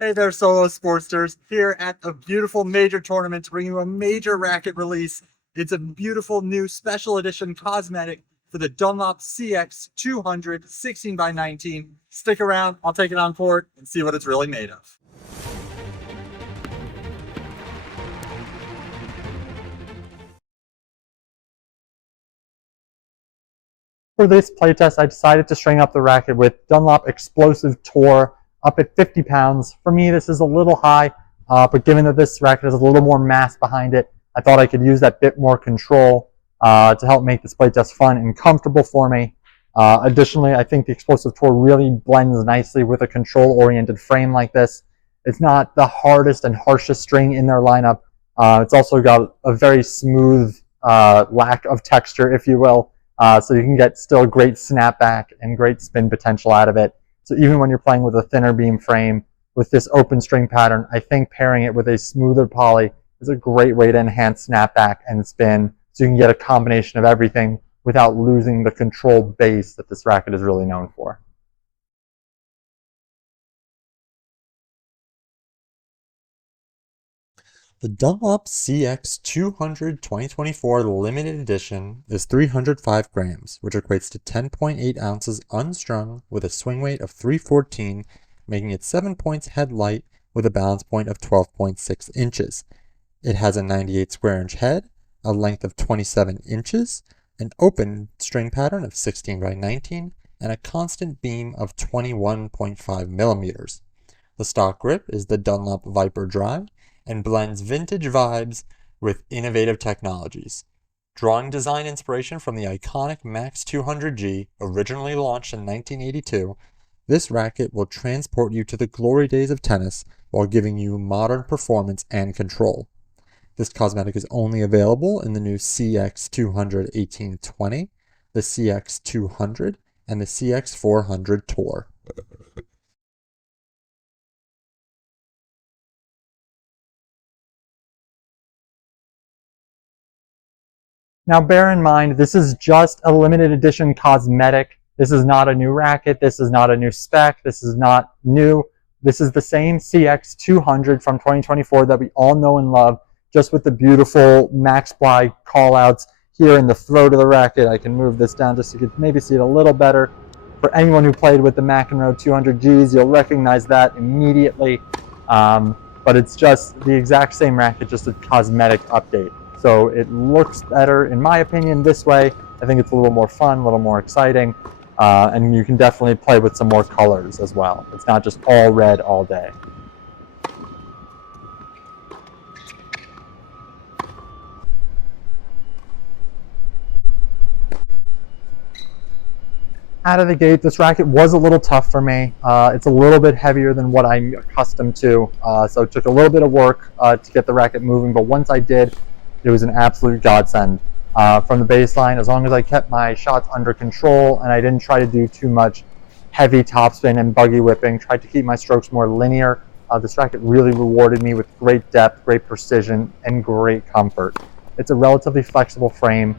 Hey there, Solow Sportsters, here at a beautiful major tournament to bring you a major racket release. It's a beautiful new special edition Cosmetic for the Dunlop CX200 16 by 19. Stick around, I'll take it on court and see what it's really made of. For this playtest, I decided to string up the racket with Dunlop Explosive Tour up at 50 pounds. For me, this is a little high, but given that this racket has a little more mass behind it, I thought I could use that bit more control to help make this playtest fun and comfortable for me. Additionally, I think the Explosive Tour really blends nicely with a control-oriented frame like this. It's not the hardest and harshest string in their lineup. It's also got a very smooth lack of texture, if you will. So you can get still great snapback and great spin potential out of it. So even when you're playing with a thinner beam frame with this open string pattern, I think pairing it with a smoother poly is a great way to enhance snapback and spin, so you can get a combination of everything without losing the control base that this racket is really known for. The Dunlop CX200 2024 Limited Edition is 305 grams, which equates to 10.8 ounces unstrung with a swing weight of 314, making it 7 points head light with a balance point of 12.6 inches. It has a 98 square inch head, a length of 27 inches, an open string pattern of 16 by 19, and a constant beam of 21.5 millimeters. The stock grip is the Dunlop Viper Dry, and blends vintage vibes with innovative technologies. Drawing design inspiration from the iconic Max 200G, originally launched in 1982, this racket will transport you to the glory days of tennis while giving you modern performance and control. This cosmetic is only available in the new CX200 1820, the CX200, and the CX400 Tour. Now bear in mind, this is just a limited edition cosmetic. This is not a new racket. This is not a new spec. This is not new. This is the same CX200 from 2024 that we all know and love, just with the beautiful Max Ply callouts here in the throat of the racket. I can move this down just so you could maybe see it a little better. For anyone who played with the McEnroe 200Gs, you'll recognize that immediately. But it's just the exact same racket, just a cosmetic update. So it looks better, in my opinion, this way. I think it's a little more fun, a little more exciting, and you can definitely play with some more colors as well. It's not just all red all day. Out of the gate, this racket was a little tough for me. It's a little bit heavier than what I'm accustomed to, so it took a little bit of work to get the racket moving, but once I did, it was an absolute godsend. From the baseline, as long as I kept my shots under control and I didn't try to do too much heavy topspin and buggy whipping, tried to keep my strokes more linear, this racket really rewarded me with great depth, great precision, and great comfort. It's a relatively flexible frame,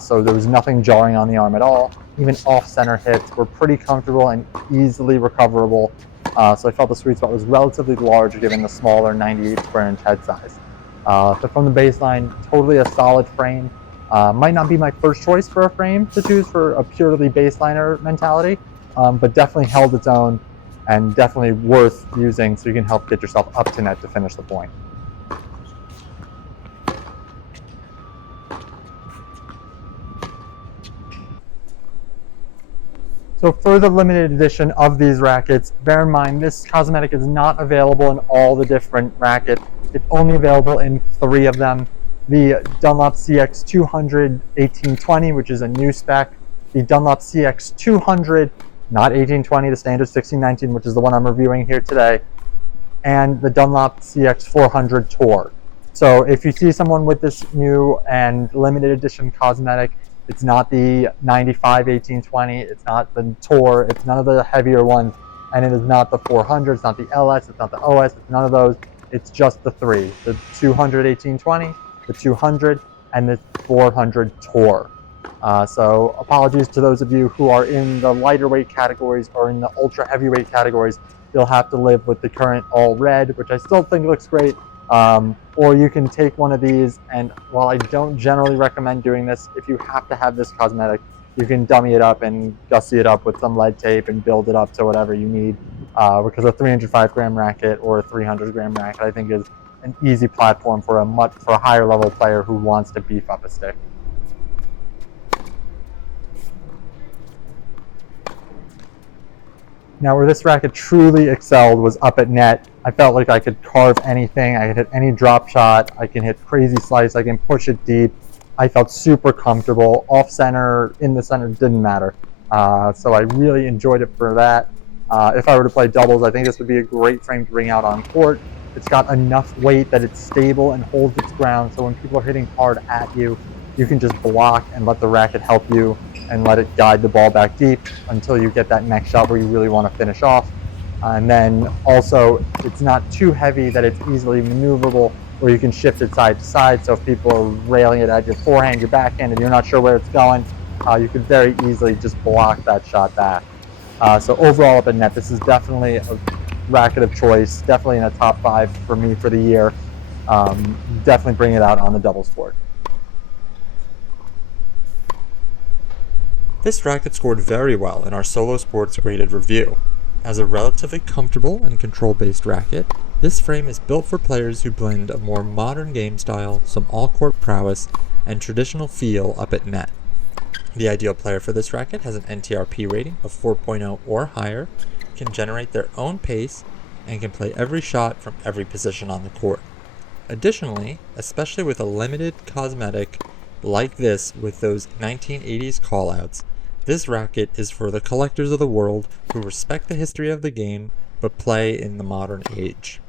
so there was nothing jarring on the arm at all. Even off-center hits were pretty comfortable and easily recoverable, so I felt the sweet spot was relatively large given the smaller 98 square inch head size. So from the baseline, totally a solid frame. Might not be my first choice for a frame to choose for a purely baseliner mentality, but definitely held its own and definitely worth using so you can help get yourself up to net to finish the point. So for the limited edition of these rackets, bear in mind this cosmetic is not available in all the different rackets. It's only available in 3 of them. The Dunlop CX200 1820, which is a new spec, the Dunlop CX200, not 1820, the standard 1619, which is the one I'm reviewing here today, and the Dunlop CX400 Tour. So if you see someone with this new and limited edition cosmetic, it's not the 95 1820, it's not the Tour, it's none of the heavier ones, and it is not the 400, it's not the LS, it's not the OS, it's none of those. It's just the 3, the 200 1820, the 200, and the 400 Tour. So apologies to those of you who are in the lighter weight categories or in the ultra heavyweight categories. you'll have to live with the current all red, which I still think looks great. Or you can take one of these, and while I don't generally recommend doing this, if you have to have this cosmetic, you can dummy it up and gussy it up with some lead tape and build it up to whatever you need. Because a 305 gram racket or a 300 gram racket, I think, is an easy platform for a higher level player who wants to beef up a stick. Now, where this racket truly excelled was up at net. I felt like I could carve anything. I could hit any drop shot. I can hit crazy slice. I can push it deep. I felt super comfortable. Off center, in the center, didn't matter. So I really enjoyed it for that. If I were to play doubles, I think this would be a great frame to bring out on court. It's got enough weight that it's stable and holds its ground. So when people are hitting hard at you, you can just block and let the racket help you and let it guide the ball back deep until you get that next shot where you really want to finish off. And then also, it's not too heavy that it's easily maneuverable, where you can shift it side to side. So if people are railing it at your forehand, your backhand, and you're not sure where it's going, you could very easily just block that shot back. So overall up at net, this is definitely a racket of choice, definitely in a top 5 for me for the year. Definitely bring it out on the doubles court. This racket scored very well in our Solow Sports graded review. As a relatively comfortable and control-based racket, this frame is built for players who blend a more modern game style, some all-court prowess, and traditional feel up at net. The ideal player for this racket has an NTRP rating of 4.0 or higher, can generate their own pace, and can play every shot from every position on the court. Additionally, especially with a limited cosmetic like this with those 1980s callouts, this racket is for the collectors of the world who respect the history of the game but play in the modern age.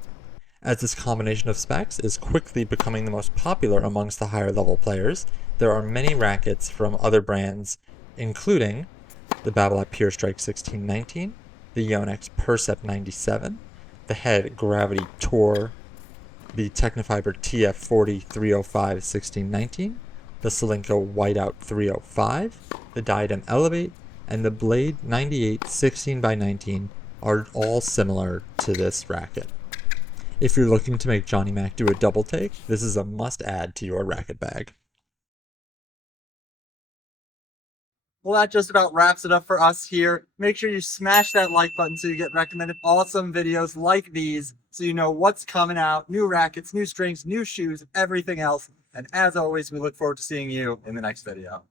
As this combination of specs is quickly becoming the most popular amongst the higher level players, there are many rackets from other brands, including the Babolat Pure Strike 1619, the Yonex Percept 97, the Head Gravity Tour, the Technofiber TF40 305 1619, the Solinco Whiteout 305, the Diadem Elevate, and the Blade 98 16x19 are all similar to this racket. If you're looking to make Johnny Mac do a double take, this is a must-add to your racket bag. Well, that just about wraps it up for us here. Make sure you smash that like button so you get recommended awesome videos like these so you know what's coming out, new rackets, new strings, new shoes, everything else. And as always, we look forward to seeing you in the next video.